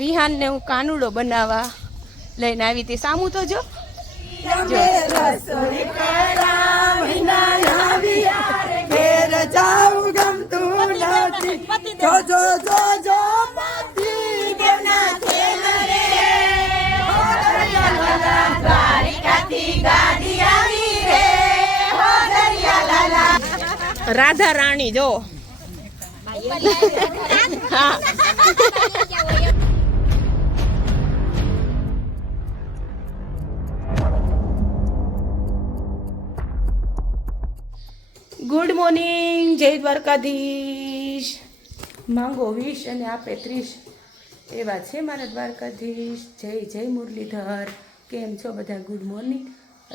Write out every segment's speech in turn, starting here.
વિહાન ને હું કાનુડો બનાવવા લઈને આવી હતી. સામું તો જો રાધા રાણી જો હા. ગુડ મોર્નિંગ, જય દ્વારકાધીશ. માંગો 20 અને આપે 30 એવા છે મારા દ્વારકાધીશ. જય જય મુરલીધર. કેમ છો બધા? Good morning.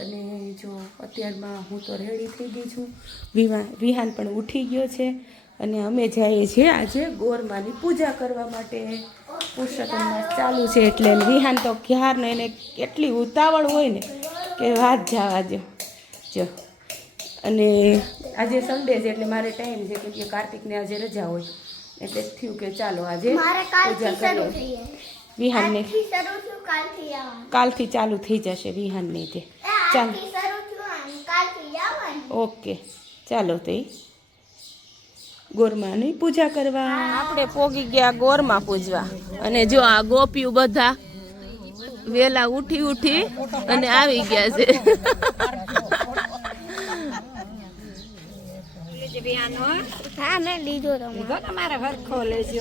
અને જો અત્યારમાં હું તો રેડી થઈ ગઈ છું. વિહાન પણ ઉઠી ગયો છે અને અમે જઈએ છીએ આજે ગોરમાની પૂજા કરવા માટે. પુરુષોત્તમ માસ ચાલુ છે એટલે વિહાન તો ક્યારનો એને કેટલી ઉતાવળ હોય ને કે વાત જવા દો. જો અને આજે સન્ડે છે એટલે મારે ટાઈમ છે કેમ કે કાર્તિકને આજે રજા હોય એટલે થયું કે ચાલો આજે પૂજા કરીએ. વિહાનને કાલથી ચાલુ થઈ જશે વિહાનને તે. ચાલો ઓકે, ચાલો તો ગોરમાની પૂજા કરવા આપણે પોગી ગયા ગોરમાં પૂજવા. અને જો આ ગોપીઓ બધા વેલા ઉઠી અને આવી ગયા છે. હા મેં લીધો તમારા ઘર ખોલે છે.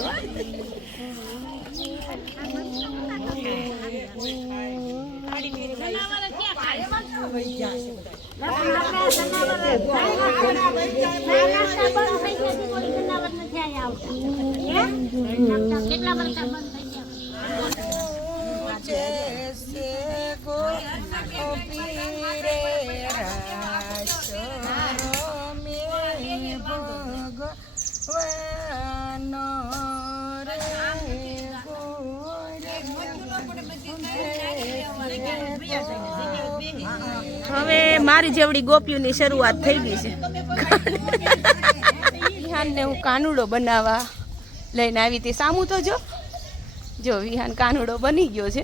હવે મારી જેવડી ગોપીઓની શરૂઆત થઈ ગઈ છે. વિહાનને હું કાનુડો બનાવવા લઈને આવી હતી. સામું તો જો વિહાન કાનુડો બની ગયો છે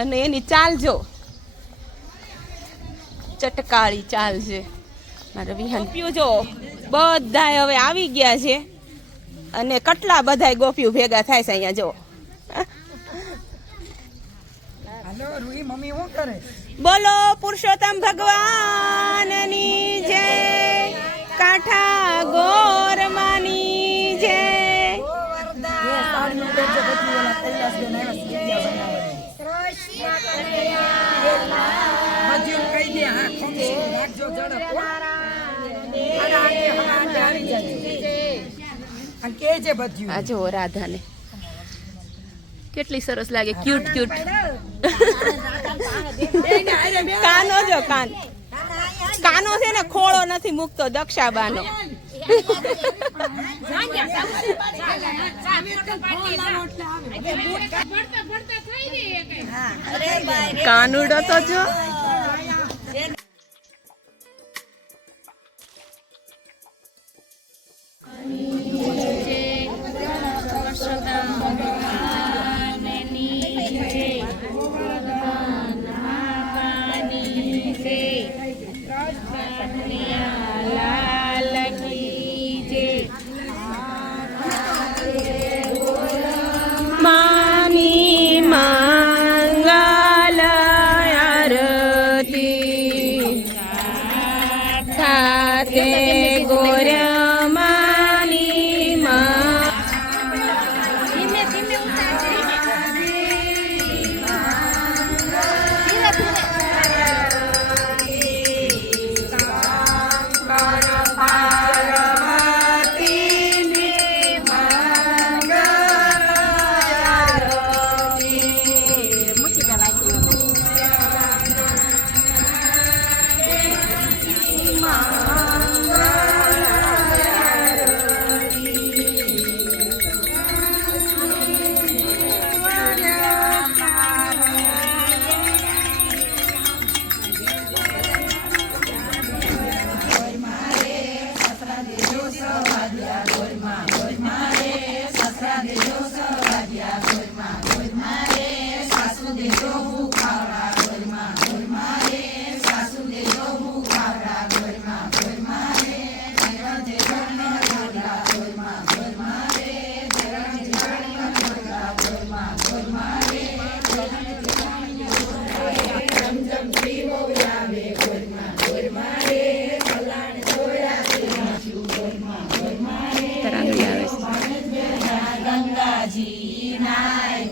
અને એની ચાલ જો ચટકાળી ચાલ છે મારા વિહાન. ગોપીઓ જો બધા હવે આવી ગયા છે અને કેટલા બધા ગોપીઓ ભેગા થાય છે અહીંયા જો. બોલો પુરુષોત્તમ ભગવાનની જય, કાંઠા ગોરમાની જય. આ જો રાધાને કેટલી સરસ લાગે, ક્યુટ ક્યુટ. કાનો જો કાનો છે ને ખોળો નથી મૂકતો દક્ષાબાનો. કાનુડો તો જો માની મંગલ આરતી.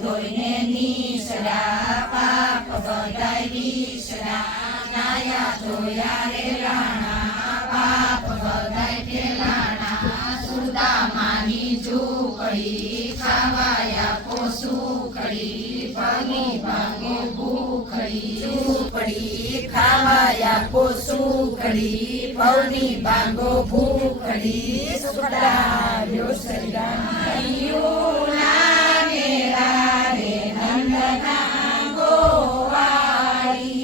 ધોઈને નીસડા પાપ બધાય વિસરા નાયા ધોયા રે લાણા પાપ બધાય પેલાણા સુદામાની ઝૂંપડી ખાવાયા પોસુખડી ભાગી ભાગો ભૂખડી ઝૂંપડી ખાવાયા પોસુખડી ભવની ભાગો ભૂખડી સુખડાવ્યો સરિયા મેરા રે નંદના ગોવાળી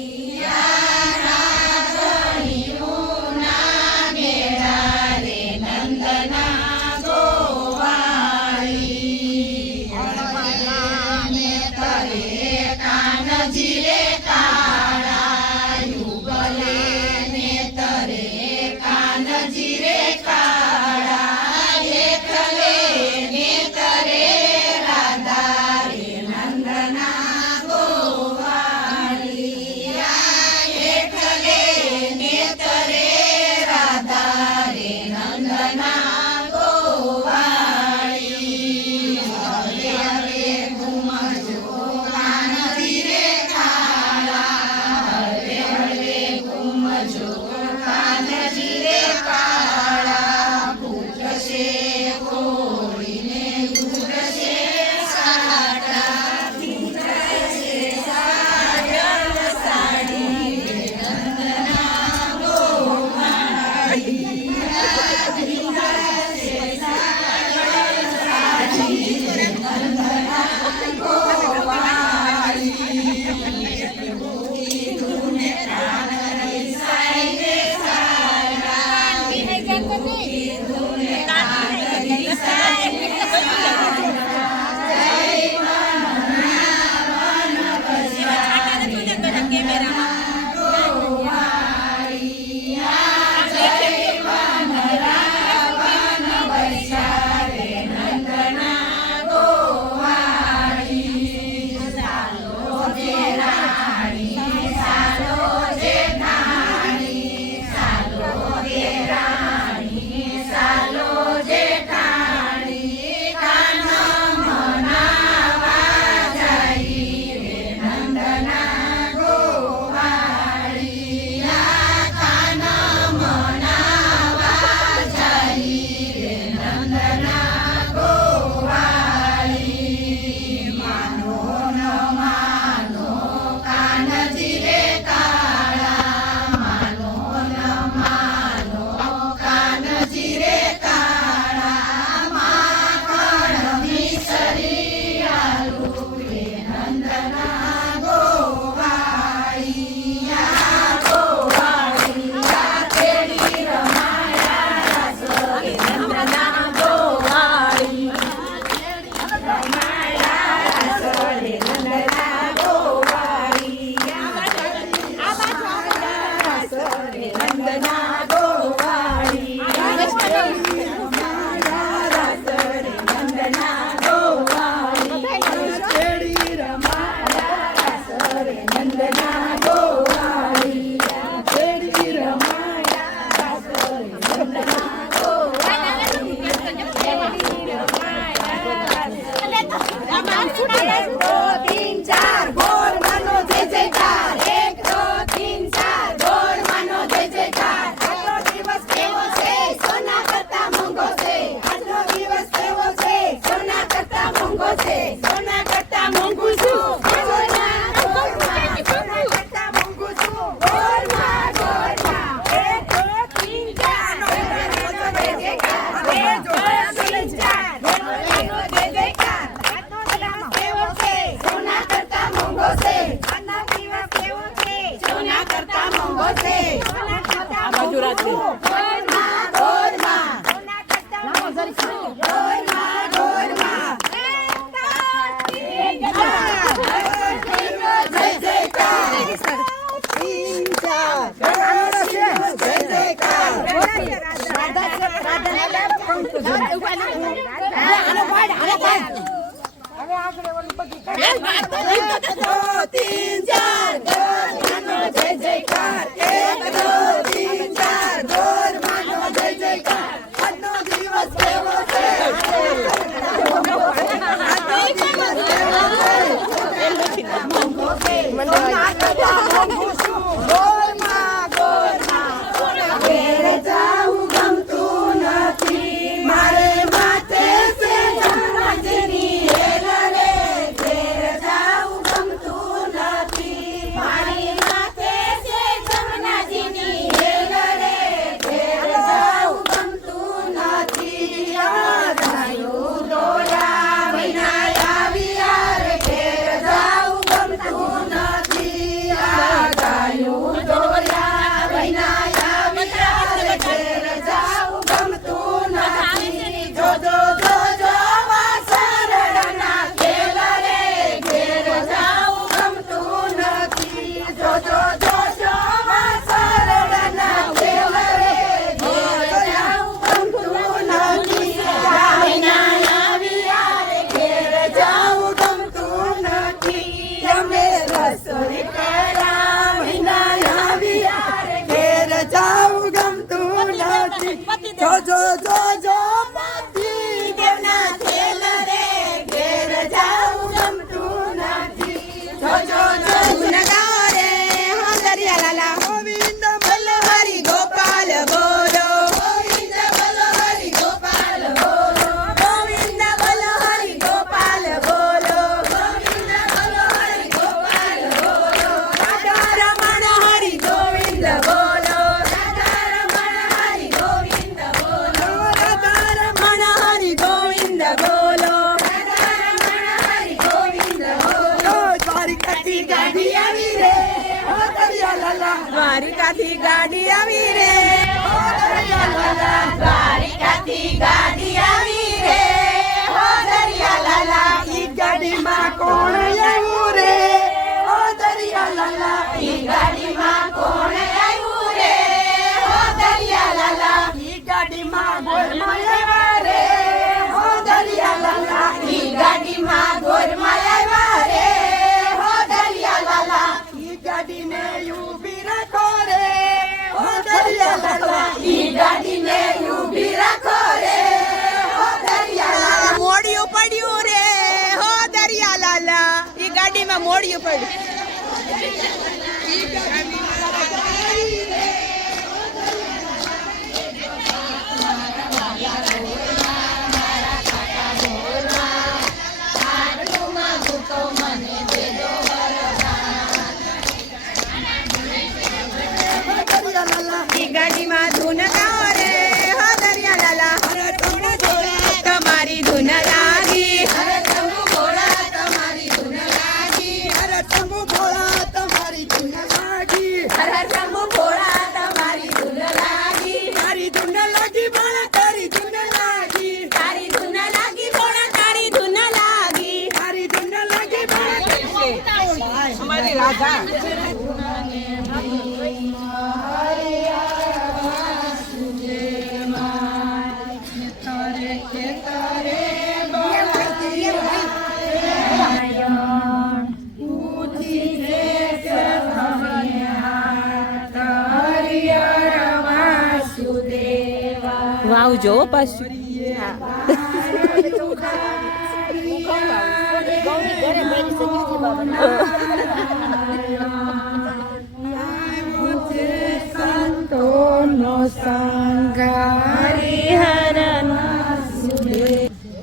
Happy દ્વારિકાથી ગાડી આવી રે હો દરિયા લાલા દ્વારિકાથી ગાડી આવી રે હો દરિયા લાલા દ્વારિકાથી ગાડી આવી રે હો દરિયા લાલા ઈ ગાડીમાં કોણ આવ્યું રે હો દરિયા લાલા ઈ ગાડીમાં કોણ આવ્યું રે હો દરિયા લાલા ઈ ગાડીમાં ગોરમાં આવ્યા રે હો દરિયા લાલા ઈ ગાડીમાં ગોરમાં આવ્યા રે હો દરિયા લાલા ઈ ગાડીને ઊભી રાખો રે હો દરિયા લાલા ઈ ગાડીને ઊભી રાખો રે હો દરિયા લાલા મોડિયું પડ્યું રે હો દરિયા લાલા ઈ ગાડીમાં મોડિયું પડ્યું ગાડીમાં ધૂન ગાઓ રે હો દરિયા લાલા તમારી ધૂન લાગી અરે તંબુ ભોળા તમારી ધૂન લાગી અરે તંબુ ભોળા તમારી ધૂન લાગી અરે તંબુ ભોળા તમારી ધૂન લાગી તારી ધૂન લાગી ભોળા તારી ધૂન લાગી તારી ધૂન લાગી ભોળા તારી ધૂન લાગી તારી ધૂન લાગી ભોળા અમારી રાધા વાવ જો પાછું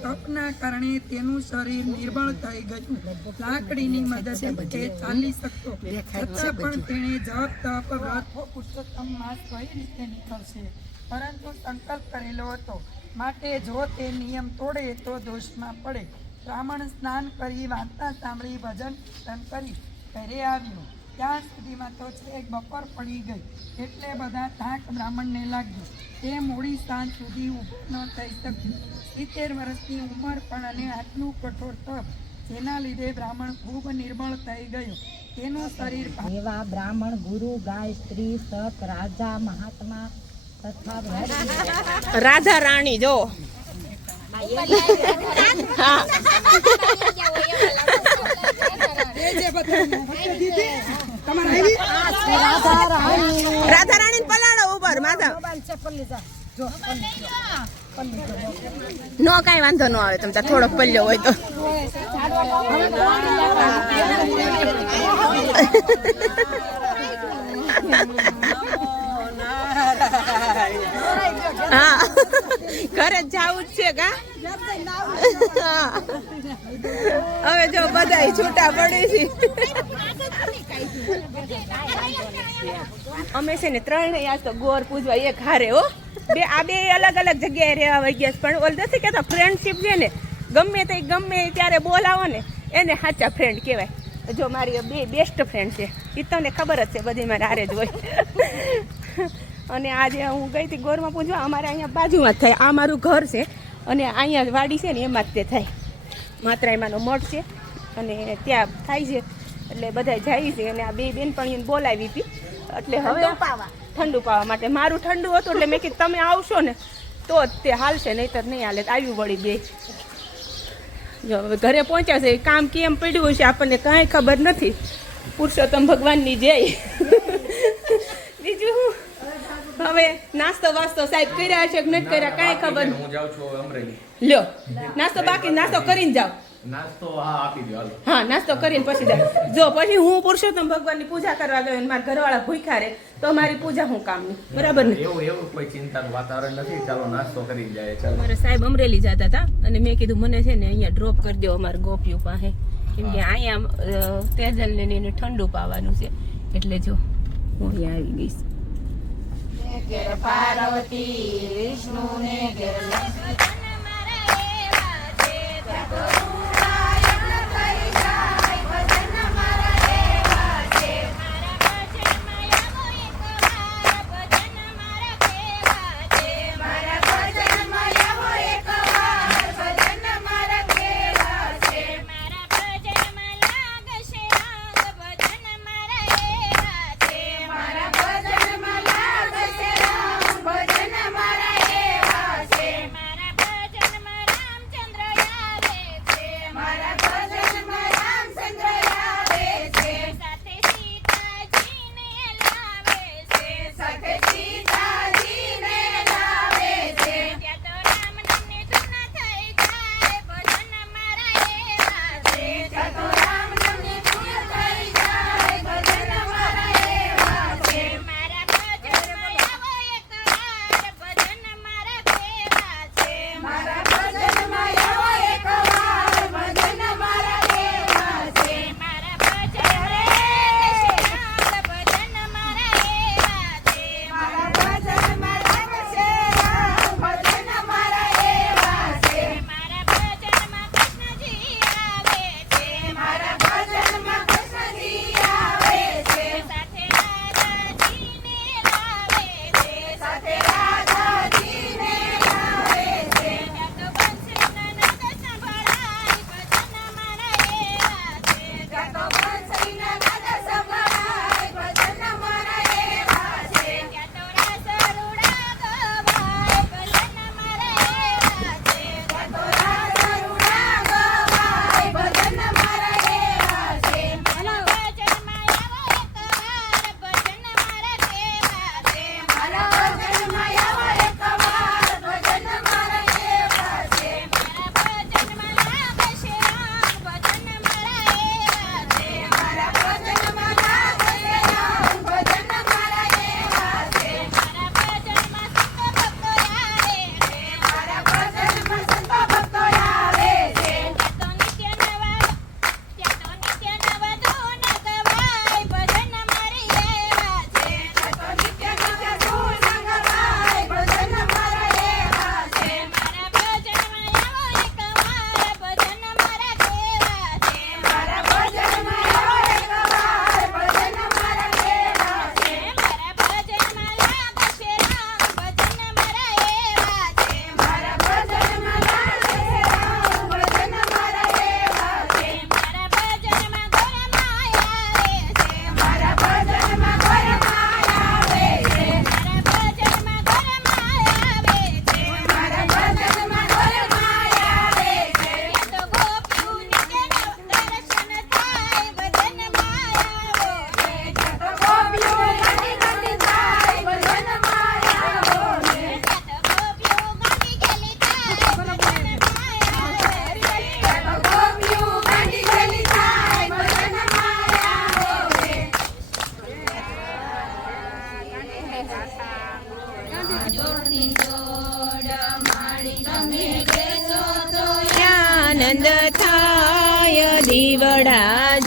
તપના કારણે તેનું શરીર નિર્બળ થઈ ગયું. લાકડીની મદદથી તે ચાલી શકતો, છતાં પણ તેણે જપ તપ વ્રત પુરુષોત્તમ માસ કઈ રીતે નીકળશે, પરંતુ સંકલ્પ કરેલો હતો. માટે જો તે નિયમ તોડે તો દોષમાં પડે. બ્રાહ્મણ સ્નાન કરી વાર્તા સાંભળી ભજન કીર્તન કરી ઘરે આવ્યો. ત્યાં સુધીમાં તો છેક બપોર પડી ગઈ, એટલે બધા થાક બ્રાહ્મણને લાગ્યો. તે મોડી સાંજ સુધી ઊભો ન થઈ શક્યો. 70 વર્ષની ઉંમર પણ અને આટલું કઠોર તપ, જેના લીધે બ્રાહ્મણ ખૂબ નિર્બળ થઈ ગયો. તેનું શરીર એવા બ્રાહ્મણ, ગુરુ, ગાય, સ્ત્રી, સત, રાજા, મહાત્મા તથા રાધા રાણી જો રાધા રાણી પલાડો ઉપર માધવ નો કઈ વાંધો ન આવે. તમે થોડોક પલ્યો હોય તો હા ઘરે જવું જ છે કા. હવે જો બધા છૂટા પડે છે. અમે છે ને ત્રણેય આજ તો ગોર પૂજવા એક હારે હો. બે અલગ અલગ જગ્યાએ રહેવા વહી ગયા, પણ ઓલ નથી કેતા ફ્રેન્ડશીપ છે ને, ગમે ત્યારે બોલાવો ને એને સાચા ફ્રેન્ડ કહેવાય. જો મારી બે બેસ્ટ ફ્રેન્ડ છે, એ તમને ખબર જ છે, બધી મારે હારે જ હોય. અને આજે હું ગઈ હતી ગોરમાં પૂજવા. અમારે અહીંયા બાજુમાં જ થાય, આ મારું ઘર છે અને અહીંયા વાડી છે ને એમાં જ તે થાય. માત્રાઈમાનો મઠ છે અને ત્યાં થાય છે, એટલે બધા જાય છે. અને આ બે બેનપણીઓને બોલાવી હતી, એટલે હવે ઠંડુ પાવા માટે. મારું ઠંડુ હતું એટલે મેં કીધું તમે આવશો ને તો જ તે હાલશે, નહીંતર નહીં હાલે. આવ્યું વળી બે. જો હવે ઘરે પહોંચ્યા છે, કામ કેમ પડ્યું છે આપણને કાંઈ ખબર નથી. પુરુષોત્તમ ભગવાનની જય. બીજું હવે નાસ્તો વાસ્તો સાહેબ કર્યા છે કે નથી કર્યા કાંઈ ખબર નહીં. હું જાઉં છું અમરેલી. લ્યો નાસ્તો બાકી, નાસ્તો કરીને જાઓ. નાસ્તો હા આપી દો હાલો. હા નાસ્તો કરીને પછી જાય. જો પછી હું પુરુષોત્તમ ભગવાનની પૂજા કરવા ગયો, મારા ઘરવાળા ભૂખ્યા રહે તો મારી પૂજા હું કામની, બરાબર ને? એવું કોઈ ચિંતાનું વાતાવરણ નથી. ચાલો નાસ્તો કરી જાય. ચાલો મારા સાહેબ અમરેલી જતા હતા અને મેં કીધું મને છે ને અહીંયા ડ્રોપ કરી દો અમારા ગોપીઓ પાસે, કેમ કે અહીંયા તેજલ ને એને ઠંડુ પાવાનું છે. એટલે જો હું અહીંયા આવી ગઈશ. પાર્વતી વિષ્ણુ ને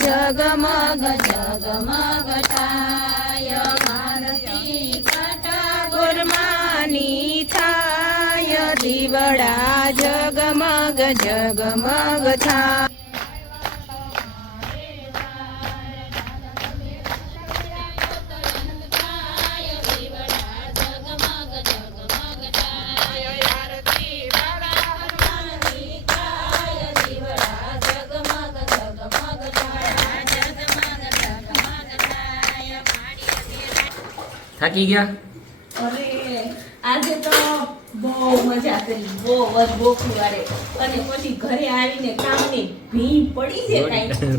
જગમગ જગમગ થાય ભારતી કથા ગુરમાની થાય દીવડા જગમગ જગમગ થાય થાકી ગયા અરે આજે તો બહુ મજા કરી, બહુ વારે અને પછી ઘરે આવીને કામની ભીડ પડી છે કાંઈ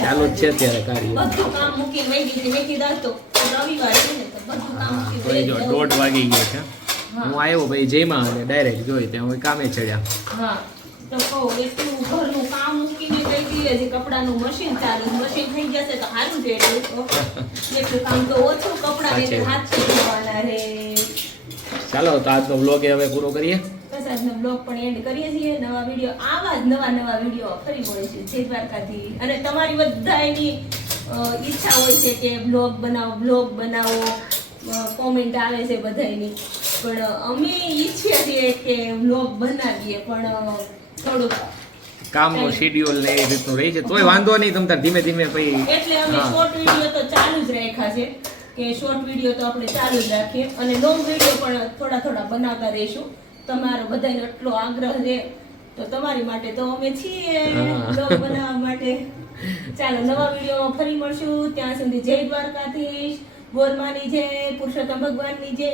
ચાલુ જ છે અત્યારે કાર્ય બધું કામ મૂકીને વહી ગઈ મેં કીધું તો રવિવાર છે ને તો બધું કામ તો મૂકીને એ જો વહી જાઉં. 1:30 વાગી ગયો છે હું આવ્યો ભાઈ જયમાં અને ડાયરેક્ટ જોઈ ત્યાં હું કામે ચડ્યા હા તો કહું એટલું ઘરનું કામ મૂકીને ગઈ હતી, હજી કપડાનું મશીન ચાલુ, મશીન થઈ જશે તો સારું છે એટલું કામ તો ઓછું, કપડાને હાથ ધોવાના રે. ચાલો તો આજનો વ્લોગ હવે પૂરો કરીએ. બસ આજનો બ્લોગ પણ એન્ડ કરીએ છીએ. નવા વિડીયો આવા જ નવા વિડીયો ફરી મળે છે જય દ્વારકાથી. અને તમારી બધાની ઈચ્છા હોય છે કે બ્લોગ બનાવો, કોમેન્ટ આવે છે બધાની, પણ અમે ઈચ્છીએ છીએ કે બ્લોગ બનાવીએ પણ થોડુંક કામનો શેડ્યુલ ને એ રીતનું રહી છે તોય વાંધો નહીં, તમ તાર ધીમે ધીમે પછી એટલે અમે હા. શોર્ટ વિડીયો તો ચાલુ જ રાખ્યા છે કે શોર્ટ વિડીયો તો આપણે ચાલુ જ રાખીએ અને લોંગ વિડીયો પણ થોડા બનાવતા રહીશું. તમારો બધાનો એટલો આગ્રહ છે તો તમારી માટે તો અમે છીએ હા. લોંગ બનાવવા માટે. ચાલો નવા વિડીયોમાં ફરી મળશું, ત્યાં સુધી જય દ્વારકાધીશ, ગોરમાની જય, પુરુષોત્તમ ભગવાનની જય.